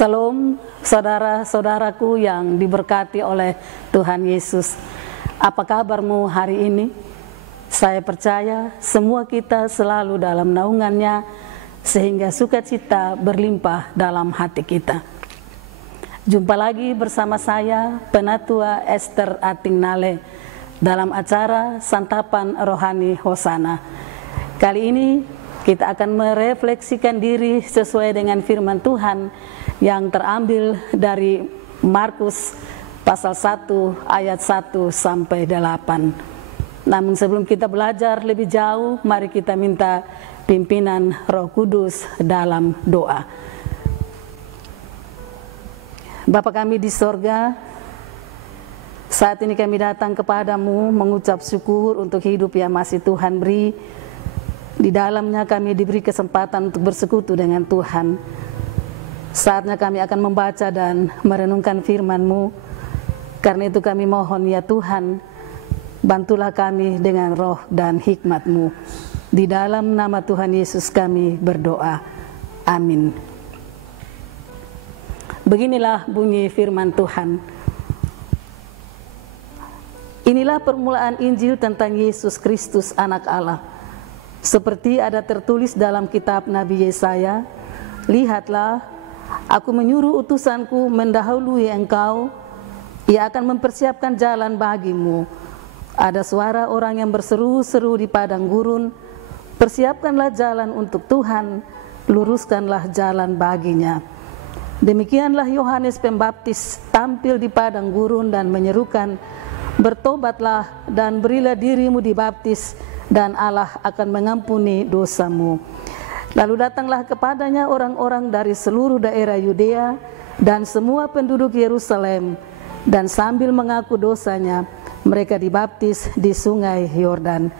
Salam saudara-saudaraku yang diberkati oleh Tuhan Yesus. Apa kabarmu hari ini? Saya percaya semua kita selalu dalam naungannya sehingga sukacita berlimpah dalam hati kita. Jumpa lagi bersama saya, Penatua Esther Atingnale, dalam acara Santapan Rohani Hosana. Kali ini kita akan merefleksikan diri sesuai dengan firman Tuhan yang terambil dari Markus pasal 1 ayat 1 sampai 8. Namun sebelum kita belajar lebih jauh, mari kita minta pimpinan Roh Kudus dalam doa. Bapa kami di sorga, saat ini kami datang kepadamu mengucap syukur untuk hidup yang masih Tuhan beri. Di dalamnya kami diberi kesempatan untuk bersekutu dengan Tuhan. Saatnya kami akan membaca dan merenungkan firman-Mu. Karena itu kami mohon ya Tuhan, bantulah kami dengan roh dan hikmat-Mu. Di dalam nama Tuhan Yesus kami berdoa. Amin. Beginilah bunyi firman Tuhan. Inilah permulaan Injil tentang Yesus Kristus anak Allah. Seperti ada tertulis dalam kitab Nabi Yesaya, lihatlah, aku menyuruh utusanku mendahului engkau, ia akan mempersiapkan jalan bagimu. Ada suara orang yang berseru-seru di padang gurun, persiapkanlah jalan untuk Tuhan, luruskanlah jalan baginya. Demikianlah Yohanes Pembaptis tampil di padang gurun dan menyerukan, bertobatlah dan berilah dirimu dibaptis, dan Allah akan mengampuni dosamu. Lalu datanglah kepadanya orang-orang dari seluruh daerah Yudea dan semua penduduk Yerusalem, dan sambil mengaku dosanya, mereka dibaptis di sungai Yordan.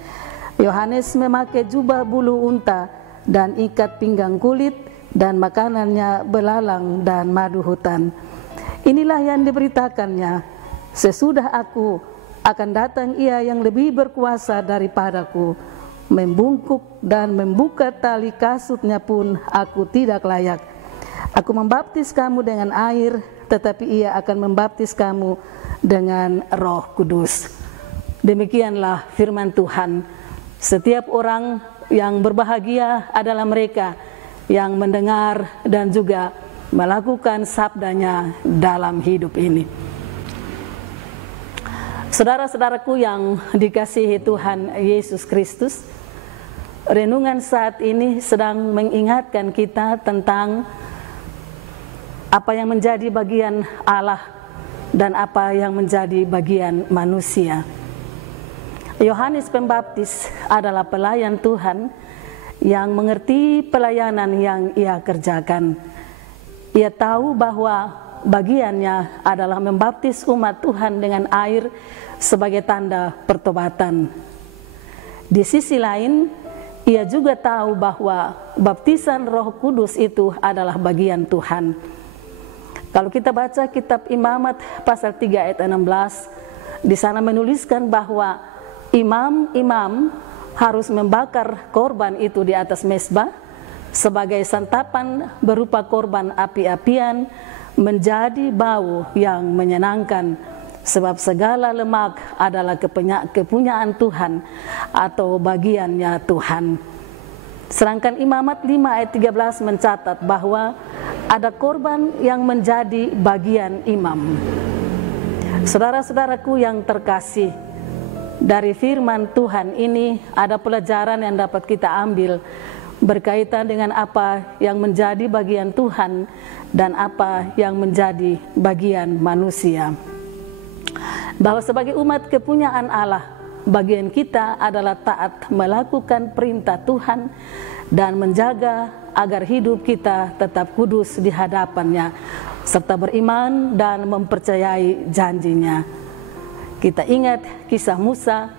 Yohanes memakai jubah bulu unta dan ikat pinggang kulit, dan makanannya belalang dan madu hutan. Inilah yang diberitakannya, sesudah aku akan datang ia yang lebih berkuasa daripadaku, membungkuk dan membuka tali kasutnya pun aku tidak layak. Aku membaptis kamu dengan air, tetapi ia akan membaptis kamu dengan Roh Kudus. Demikianlah firman Tuhan. Setiap orang yang berbahagia adalah mereka yang mendengar dan juga melakukan sabdanya dalam hidup ini. Saudara-saudaraku yang dikasihi Tuhan Yesus Kristus, renungan saat ini sedang mengingatkan kita tentang apa yang menjadi bagian Allah dan apa yang menjadi bagian manusia. Yohanes Pembaptis adalah pelayan Tuhan yang mengerti pelayanan yang ia kerjakan. Ia tahu bahwa bagiannya adalah membaptis umat Tuhan dengan air sebagai tanda pertobatan. Di sisi lain, ia juga tahu bahwa baptisan Roh Kudus itu adalah bagian Tuhan. Kalau kita baca kitab Imamat pasal 3 ayat 16, di sana menuliskan bahwa imam-imam harus membakar korban itu di atas mezbah sebagai santapan berupa korban api-apian, menjadi bau yang menyenangkan, sebab segala lemak adalah kepunyaan Tuhan atau bagiannya Tuhan. Sedangkan Imamat 5 ayat 13 mencatat bahwa ada korban yang menjadi bagian imam. Saudara-saudaraku yang terkasih, dari firman Tuhan ini ada pelajaran yang dapat kita ambil berkaitan dengan apa yang menjadi bagian Tuhan dan apa yang menjadi bagian manusia. Bahwa sebagai umat kepunyaan Allah, bagian kita adalah taat melakukan perintah Tuhan dan menjaga agar hidup kita tetap kudus di hadapannya, serta beriman dan mempercayai janjinya. Kita ingat kisah Musa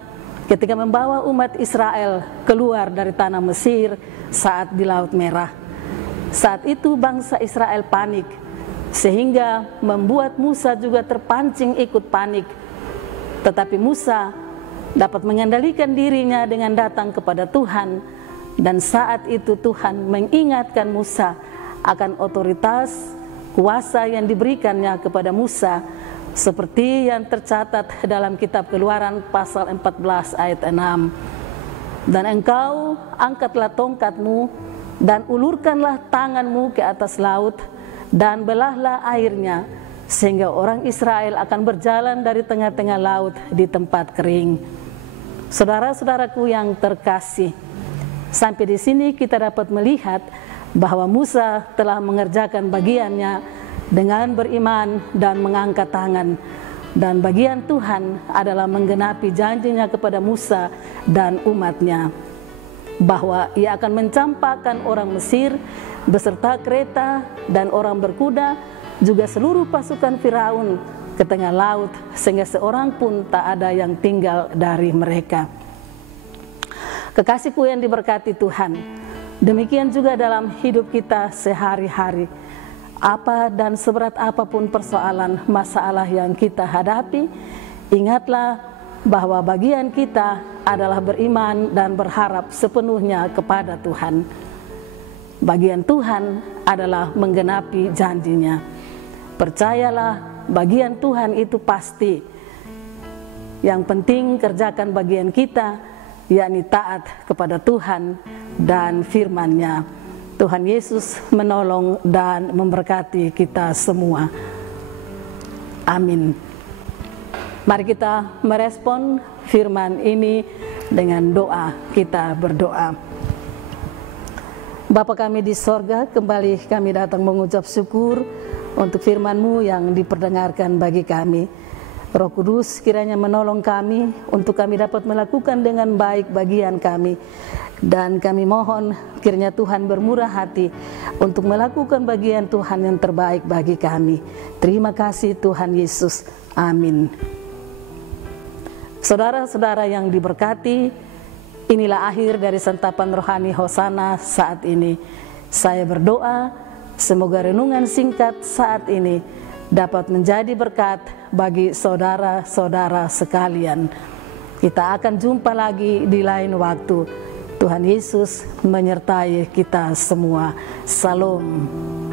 ketika membawa umat Israel keluar dari tanah Mesir saat di Laut Merah. Saat itu bangsa Israel panik, sehingga membuat Musa juga terpancing ikut panik. Tetapi Musa dapat mengendalikan dirinya dengan datang kepada Tuhan, dan saat itu Tuhan mengingatkan Musa akan otoritas kuasa yang diberikannya kepada Musa, seperti yang tercatat dalam kitab Keluaran pasal 14 ayat 6. Dan engkau angkatlah tongkatmu dan ulurkanlah tanganmu ke atas laut dan belahlah airnya, sehingga orang Israel akan berjalan dari tengah-tengah laut di tempat kering. Saudara-saudaraku yang terkasih, sampai di sini kita dapat melihat bahwa Musa telah mengerjakan bagiannya dengan beriman dan mengangkat tangan, dan bagian Tuhan adalah menggenapi janjinya kepada Musa dan umatnya, bahwa ia akan mencampakkan orang Mesir beserta kereta dan orang berkuda, juga seluruh pasukan Firaun ke tengah laut, sehingga seorang pun tak ada yang tinggal dari mereka. Kekasihku yang diberkati Tuhan, demikian juga dalam hidup kita sehari-hari. Apa dan seberat apapun persoalan masalah yang kita hadapi, ingatlah bahwa bagian kita adalah beriman dan berharap sepenuhnya kepada Tuhan. Bagian Tuhan adalah menggenapi janjinya. Percayalah, bagian Tuhan itu pasti. Yang penting kerjakan bagian kita, yakni taat kepada Tuhan dan firman-Nya. Tuhan Yesus menolong dan memberkati kita semua. Amin. Mari kita merespon firman ini dengan doa. Kita berdoa. Bapa kami di sorga, kembali kami datang mengucap syukur untuk firman-Mu yang diperdengarkan bagi kami. Roh Kudus kiranya menolong kami untuk kami dapat melakukan dengan baik bagian kami. Dan kami mohon kiranya Tuhan bermurah hati untuk melakukan bagian Tuhan yang terbaik bagi kami. Terima kasih Tuhan Yesus. Amin. Saudara-saudara yang diberkati, inilah akhir dari santapan rohani Hosana saat ini. Saya berdoa semoga renungan singkat saat ini dapat menjadi berkat bagi saudara-saudara sekalian. Kita akan jumpa lagi di lain waktu. Tuhan Yesus menyertai kita semua. Salam.